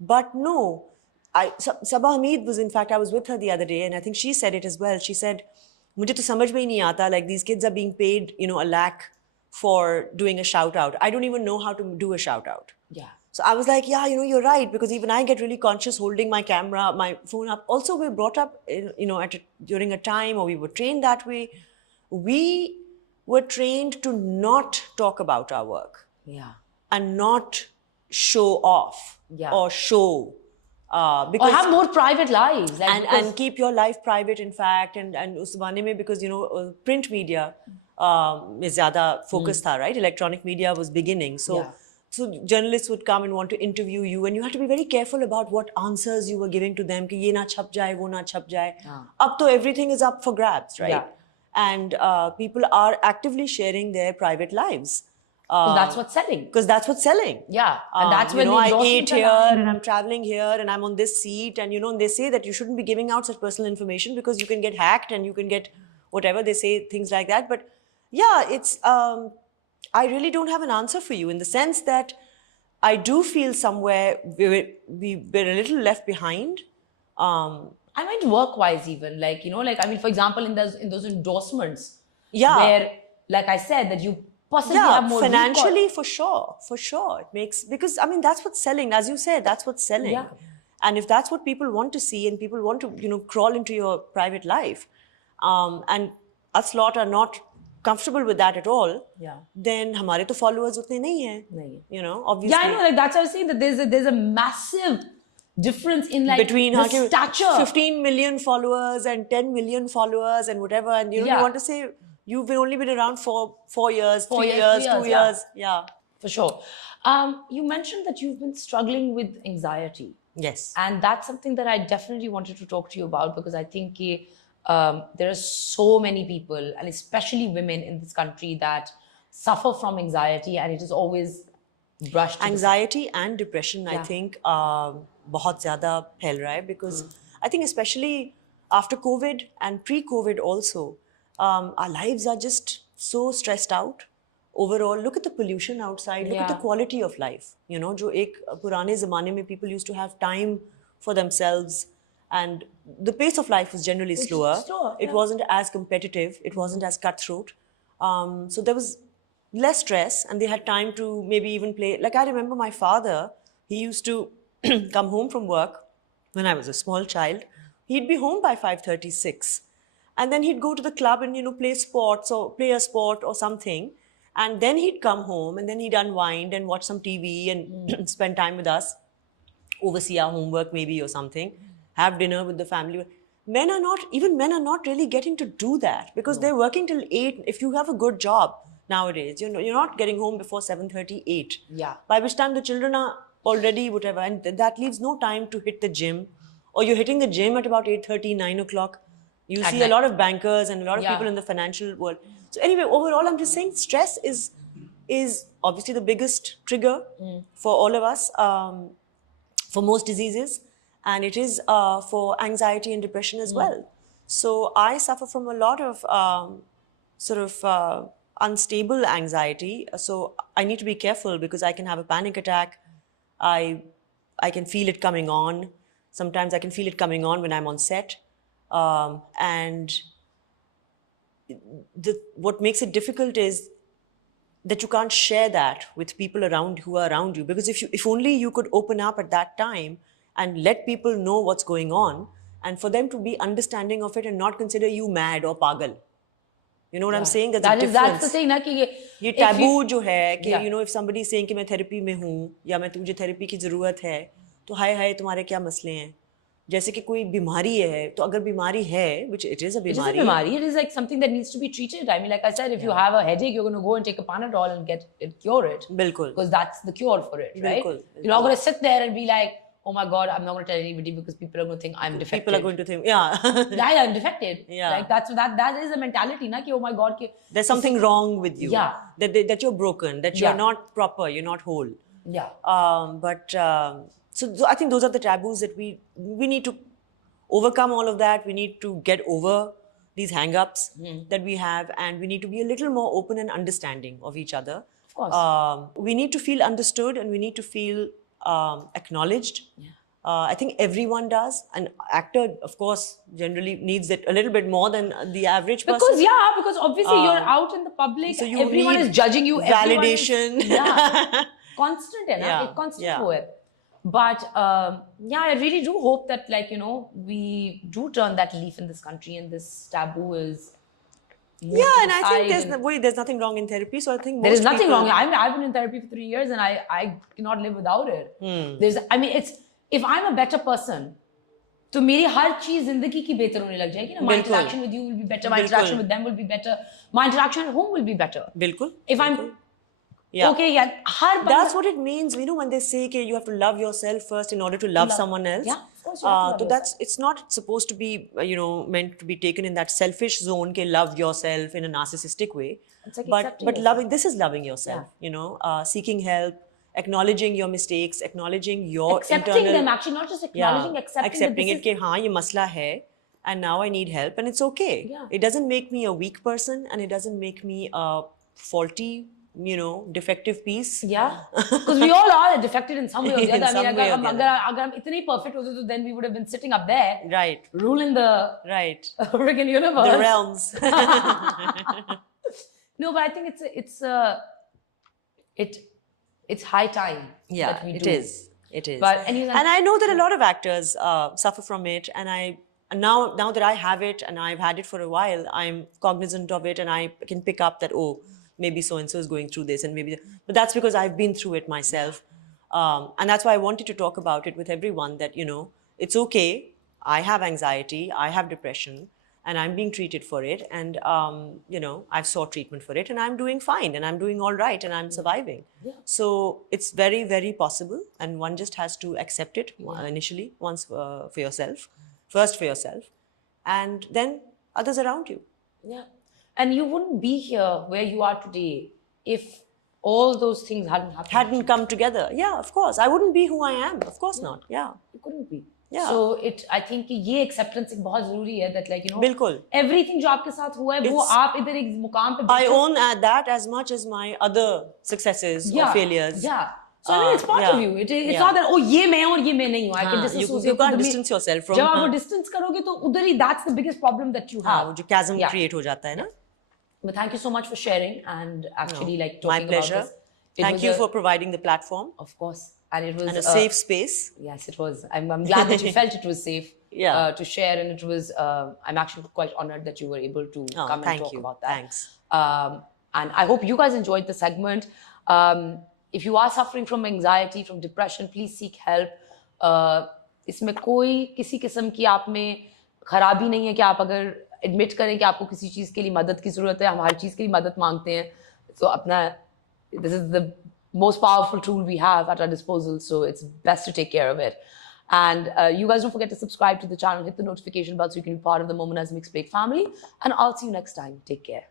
But no, Sabah Hamid was, in fact, I was with her the other day, and I think she said it as well. She said, "Mujhe to samajh mein hi nahi aata, like these kids are being paid, a lakh for doing a shout out. I don't even know how to do a shout out." Yeah. So I was like, yeah, you're right, because even I get really conscious holding my camera, my phone up. Also, we were brought up, during a time, or we were trained that way. We were trained to not talk about our work. Yeah. And not show off. Yeah. Or show. Or have more privite lives. And keep your life private, in fact. And us zamane mein, because, print media mein zyada focus tha, right? Electronic media was beginning. So journalists would come and want to interview you, and you had to be very careful about what answers you were giving to them, ki ye na chhap jaye, wo na chhap jaye. Ab to everything is up for grabs, right? Yeah. And people are actively sharing their private lives. Because that's what's selling. Because that's what's selling. Yeah. And that's when I ate here and I'm traveling here and I'm on this seat, and and they say that you shouldn't be giving out such personal information because you can get hacked and you can get whatever. They say things like that. But yeah, it's I really don't have an answer for you, in the sense that I do feel somewhere we're a little left behind. I meant work-wise even, for example, in those endorsements. Yeah. Where, like I said, that you possibly have more financially, for sure. It makes, because that's what's selling, as you said, that's what's selling. Yeah. And if that's what people want to see, and people want to crawl into your private life, and us lot are not comfortable with that at all, then hamare to followers utne nahi hai. Obviously. Yeah, I know, that's what I was saying, that there's a massive difference in between the stature. 15 million followers and 10 million followers and whatever, and you want to say you've only been around for 4 years, 3 years, 2 years. Yeah. For sure. You mentioned that you've been struggling with anxiety. Yes. And that's something that I definitely wanted to talk to you about, because I think there are so many people, and especially women in this country, that suffer from anxiety, and it is always brushed. Anxiety and depression, I think, बहुत ज़्यादा फैल रहा है, because I think especially after COVID and pre-COVID also, our lives are just so stressed out. Overall, look at the pollution outside. Look at the quality of life. जो एक पुराने ज़माने में people used to have time for themselves, and the pace of life was generally slower. It wasn't as competitive. It wasn't as cutthroat. So there was less stress, and they had time to maybe even play. Like, I remember my father, he used to come home from work when I was a small child. He'd be home by 5:36, and then he'd go to the club and play sports or play a sport or something, and then he'd come home and then he'd unwind and watch some TV and spend time with us, oversee our homework maybe or something, have dinner with the family. Men are not really getting to do that, because they're working till 8. If you have a good job nowadays, you're not getting home before 7:30, 8. Yeah. By which time the children are already whatever, and that leaves no time to hit the gym, or you're hitting the gym at about 8:30, 9 o'clock. You see a lot of bankers and a lot of people in the financial world. So anyway, overall, I'm just saying stress is obviously the biggest trigger for all of us, for most diseases, and it is for anxiety and depression as well. So I suffer from a lot of unstable anxiety. So I need to be careful, because I can have a panic attack. I can feel it coming on. Sometimes I can feel it coming on when I'm on set. And what makes it difficult is that you can't share that with people who are around you. Because if only you could open up at that time and let people know what's going on, and for them to be understanding of it and not consider you mad or pagal. You know what I'm saying? That's the thing, na, ki ये taboo जो है कि if somebody is saying कि मैं therapy में हूँ, या मैं तुझे therapy की ज़रूरत है, तो हाय तुम्हारे क्या मसले हैं? जैसे कि कोई बीमारी है, तो अगर बीमारी है, which it is a बीमारी. It is like something that needs to be treated. I mean, like I said, if you have a headache, you're going to go and take a Panadol and cure it. बिल्कुल. Because that's the cure for it, right? बिल्कुल. You're not going to sit there and be like, oh my God, I'm not going to tell anybody because people are going to think I'm defective. People are going to think, yeah. I'm defective. Yeah. Like that is the mentality, na, ki, oh my God. There's something wrong with you. Yeah. That you're broken, that you're not proper, you're not whole. Yeah. So I think those are the taboos that we need to overcome all of that. We need to get over these hang-ups that we have, and we need to be a little more open and understanding of each other. Of course. We need to feel understood, and we need to feel acknowledged. I think everyone does. An actor, of course, generally needs it a little bit more than the average person. Because obviously you're out in the public, so you everyone need is judging you, validation. Constant hai na, Yeah, ek constant yeah. wo hai. But I really do hope that we do turn that leaf in this country and this taboo is moved to And the I side think there's nothing wrong in therapy. So I think there is most nothing people- wrong. I've been in therapy for 3 years and I cannot live without it. If I'm a better person, तो मेरी हर चीज जिंदगी की बेहतर होने लग जाएगी ना. My interaction with you will be better. My interaction with them will be better. My interaction at home will be better. बिल्कुल. If I'm okay, her That's what it means. You know, when they say that you have to love yourself first in order to love someone else. Yeah, of course you have to love yourself. It's not supposed to be meant to be taken in that selfish zone. Ke love yourself in a narcissistic way. It's like but accepting yourself. loving, this is loving yourself. Seeking help, acknowledging your mistakes, acknowledging your accepting internal, them, actually not just acknowledging, accepting it. Ke haan, ye masla hai, and now I need help, and it's okay. It doesn't make me a weak person, and it doesn't make me a faulty, defective piece. Because we all are defected in some way or the other. In some way or the other. अगर हम इतने perfect होते तो then we would have been sitting up there, right, ruling the friggin' universe, the realms. No, but I think it's high time. Yeah, that we it do. is. It is. But and I know that a lot of actors suffer from it, and now that I have it and I've had it for a while, I'm cognizant of it, and I can pick up that maybe so and so is going through this, and but that's because I've been through it myself, and that's why I wanted to talk about it with everyone. That it's okay. I have anxiety, I have depression, and I'm being treated for it, and I've sought treatment for it, and I'm doing fine, and I'm doing all right, and I'm surviving. So it's very, very possible, and one just has to accept it initially, once first for yourself, and then others around you. And you wouldn't be here where you are today if all those things hadn't come together. Of course, I wouldn't be who I am. Of course not. You couldn't be. Yeah. So I think कि ये acceptance एक बहुत जरूरी है, that बिल्कुल. everything जो आपके साथ हुआ है वो आप इधर एक मुकाम पे I own that as much as my other successes or failures. So I mean, it's part of you. It's not that ये मैं और ये मैं नहीं हूँ. I can disassociate. You can't distance yourself from. जब आप वो distance करोगे तो उधर ही that's the biggest problem that you have. वो जो chasm create हो जाता है ना. But thank you so much for sharing and actually talking my pleasure. about this. Thank you for providing the platform. Of course. And it was a safe space. Yes, it was. I'm glad that you felt it was safe to share, and it was. I'm actually quite honored that you were able to come and talk about that. Thanks. And I hope you guys enjoyed the segment. If you are suffering from anxiety, from depression, please seek help. इसमें कोई किसी किस्म की आप में खराबी नहीं है कि आप अगर admit करें कि आपको किसी चीज़ के लिए मदद की ज़रूरत है. हम हर चीज़ के लिए मदद मांगते हैं. So this is the most powerful tool we have at our disposal, so it's best to take care of it. And you guys don't forget to subscribe to the channel, hit the notification bell so you can be part of the Momonaz Mixed Break family, and I'll see you next time. Take care.